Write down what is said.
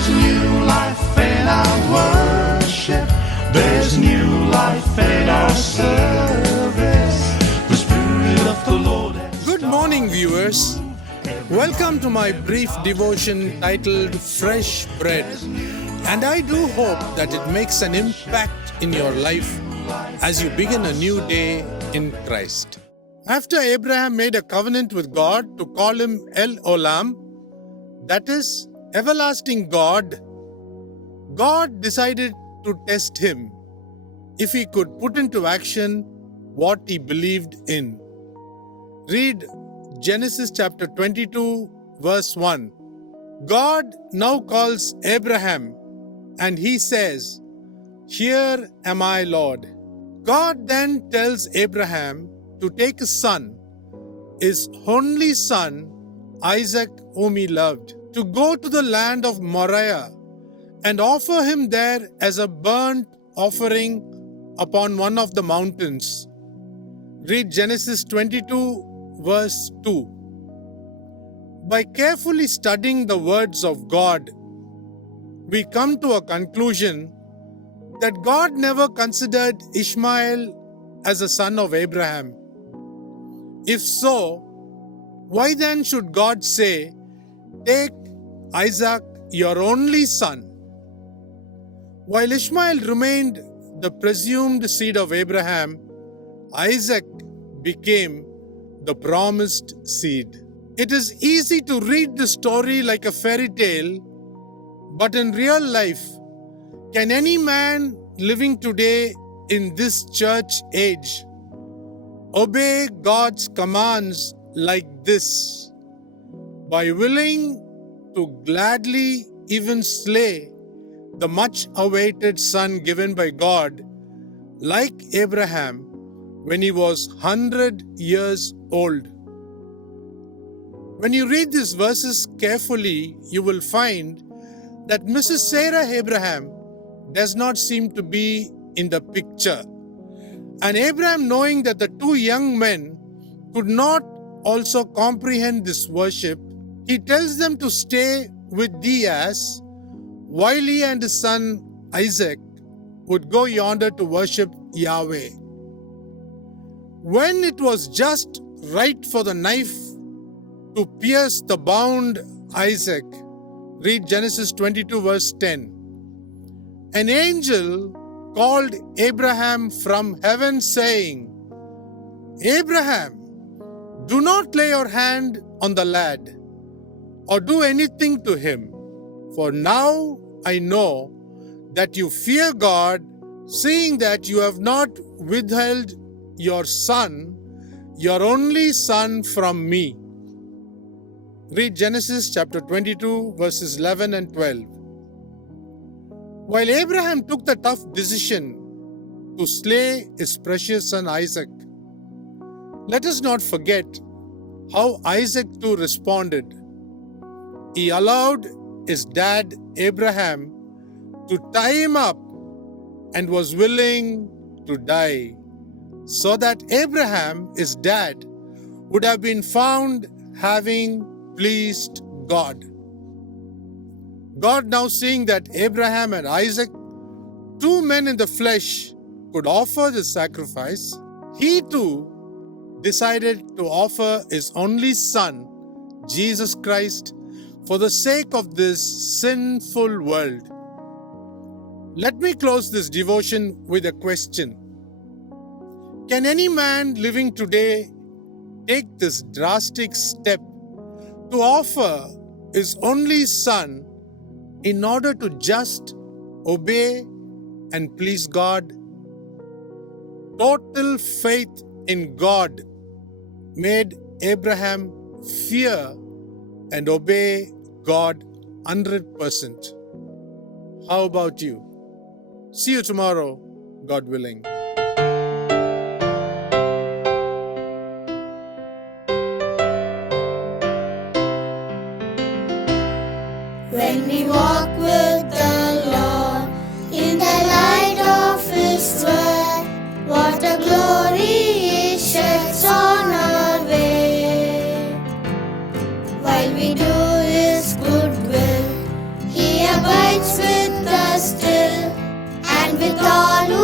There's new life in our worship. There's new life in our service. The Spirit of the Lord has Good morning, viewers. Welcome to my brief devotion titled Fresh Bread. And I do hope that it makes an impact in your life as you begin a new day in Christ. After Abraham made a covenant with God to call him El Olam, that is, everlasting God, God decided to test him if he could put into action what he believed in. Read Genesis chapter 22, verse 1. God now calls Abraham and he says, "Here am I, Lord." God then tells Abraham to take his son, his only son, Isaac, whom he loved, to go to the land of Moriah and offer him there as a burnt offering upon one of the mountains. Read Genesis 22, verse 2. By carefully studying the words of God, we come to a conclusion that God never considered Ishmael as a son of Abraham. If so, why then should God say, "Take Isaac, your only son"? While Ishmael remained the presumed seed of Abraham, Isaac became the promised seed. It is easy to read the story like a fairy tale, but in real life, can any man living today in this church age obey God's commands like this by willing to gladly even slay the much-awaited son given by God, like Abraham when he was 100 years old? When you read these verses carefully, you will find that Mrs. Sarah Abraham does not seem to be in the picture. And Abraham, knowing that the two young men could not also comprehend this worship, he tells them to stay with the ass while he and his son Isaac would go yonder to worship Yahweh. When it was just right for the knife to pierce the bound Isaac, read Genesis 22, verse 10. An angel called Abraham from heaven, saying, "Abraham, do not lay your hand on the lad, or do anything to him, for now I know that you fear God, seeing that you have not withheld your son, your only son, from me." Read Genesis chapter 22, verses 11 and 12. While Abraham took the tough decision to slay his precious son Isaac, let us not forget how Isaac too responded. He allowed his dad Abraham to tie him up and was willing to die, so that Abraham, his dad, would have been found having pleased God. God, now seeing that Abraham and Isaac, two men in the flesh, could offer the sacrifice, he too decided to offer his only son, Jesus Christ, for the sake of this sinful world. Let me close this devotion with a question. Can any man living today take this drastic step to offer his only son in order to just obey and please God? Total faith in God made Abraham fear and obey God 100%. How about you? See you tomorrow, God willing. When we walk with the Lord in the light of His word, what a glory He sheds on our way. While we do His good will, He abides and with all who